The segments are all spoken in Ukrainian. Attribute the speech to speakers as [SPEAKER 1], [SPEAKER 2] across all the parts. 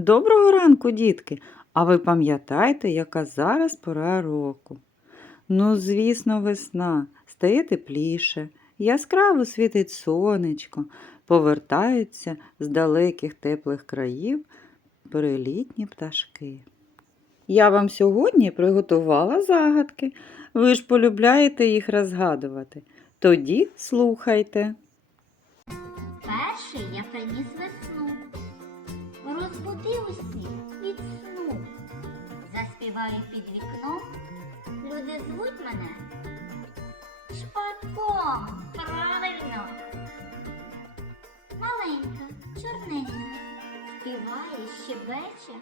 [SPEAKER 1] Доброго ранку, дітки! А ви пам'ятаєте, яка зараз пора року? Ну, звісно, весна, стає тепліше, яскраво світить сонечко, повертаються з далеких теплих країв перелітні пташки. Я вам сьогодні приготувала загадки. Ви ж полюбляєте їх розгадувати. Тоді слухайте.
[SPEAKER 2] Перший я приніс весну, розбудив усіх від сну. Заспіваю під вікном, люди звуть мене шпаком, правильно. Маленька, чорненька, співає, щебече,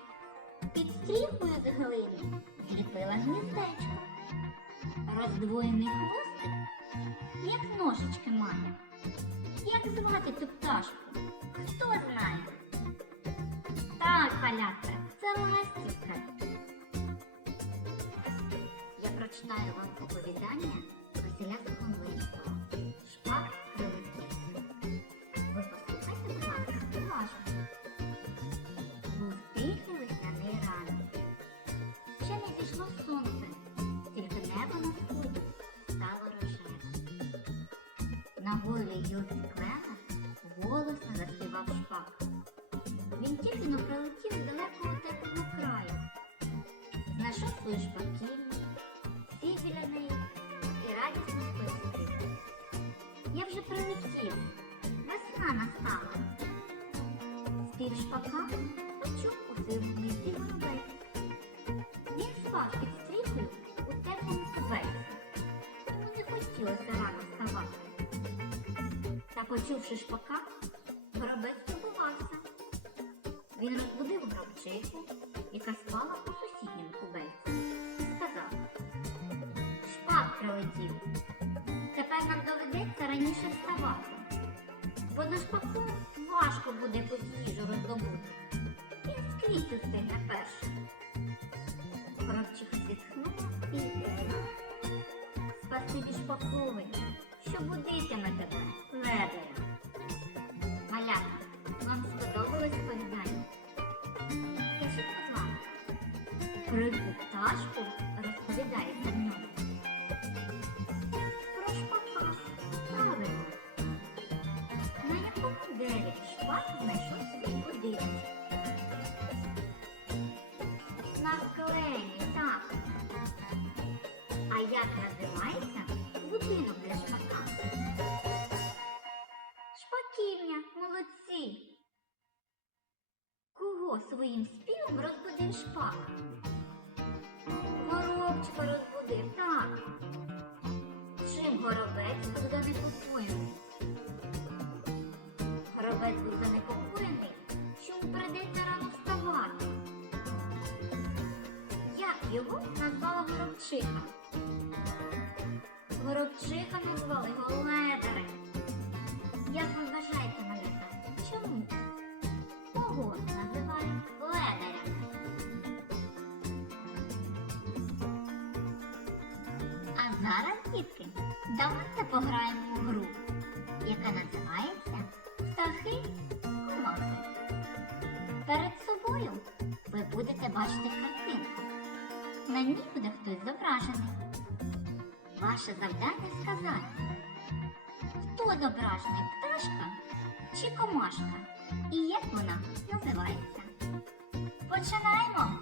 [SPEAKER 2] під стріхою з глини зліпила гніздечко. Роздвоєний хвостик, як ножички має. Як звати цю пташку? Хто знає? Так, малятка, це ластівка. Я прочитаю вам оповідання Василя Сухомлинського. Шпак прилетів. Ви послухайте, будь ласка, уважно. Був тихий весняний ранок. Ще не пішло сонце, тільки небо на сході стало рожевим. На голій гілці клена голосно заспівав шпак. Він тільки но прилетів з далекого теплого краю. Знайшов свою шпаківню, сів біля неї і радісно пискив. Я вже прилетів, весна настала. Спів шпака почув у своєму гнізді. Він спав під стріхою у теплому кубельці. Йому не хотілося рано вставати. Та почувши шпака, розбудив яка спала у сусідньому кубельці, і сказав Шпак прилетів. Тепер нам доведеться раніше вставати, бо за шпаком важко буде якусь їжу роздобути. Він скрізь устигне першим. Горобчиха зітхнула і Спасибі шпаковий, що будитиме тебе, ледаря. Про яку пташку розповідається в ньому? Про шпака. Правильно. На якому дереві шпак знайшов свій будинок? На клені, так. А як називається будинок для шпака? Шпаківня, молодці. Кого своїм співом розбудив шпак? Горобчика розбудив, так. Чим горобець був занепокоєний? Горобець був занепокоєний, що йому прийдеться рано вставати. Як його назвала горобчиха? Горобчиха назвали його ледарем. А зараз, дітки, давайте пограємо у гру, яка називається Птахи комахи. Перед собою ви будете бачити картинку. На ній буде хтось зображений. Ваше завдання сказати, хто зображений пташка чи комашка і як вона називається. Починаємо.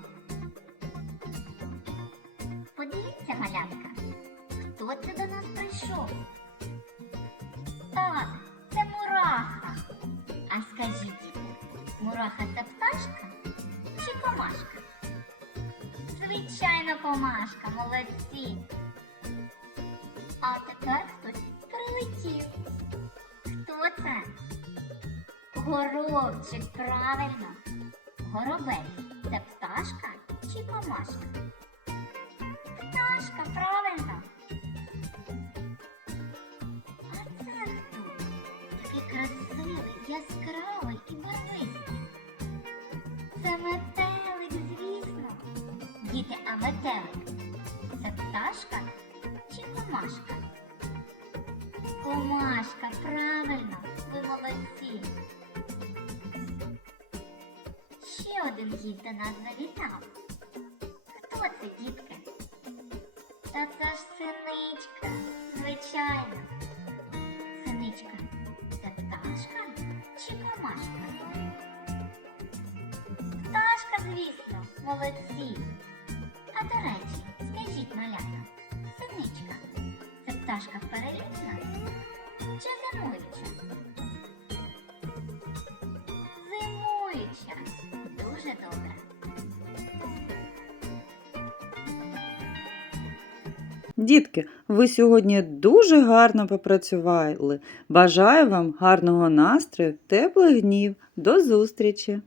[SPEAKER 2] Подивіться, малятка, хто це до нас прийшов? Так, це мураха. А скажіть, діти, мураха це пташка чи комашка? Звичайно, комашка, молодці. А тепер хтось прилетів. Хто це? Горобчик, правильно. Горобець це пташка чи комашка? Пташка, правильно. Такий красивий, яскравий і барвистий. Це метелик, звісно. Діти, а метелик це пташка чи комашка? Комашка, правильно, ви молодці. ще один гість до нас завітав. Хто це, дітки? Та це ж синичка, звичайно. Синичка пташка чи комашка? Пташка, звісно, молодці. А до речі, скажіть, малята, синичка це пташка перелітна чи зимуюча? Зимуюча. Дуже добре.
[SPEAKER 1] Дітки, ви сьогодні дуже гарно попрацювали. Бажаю вам гарного настрою, теплих днів. До зустрічі!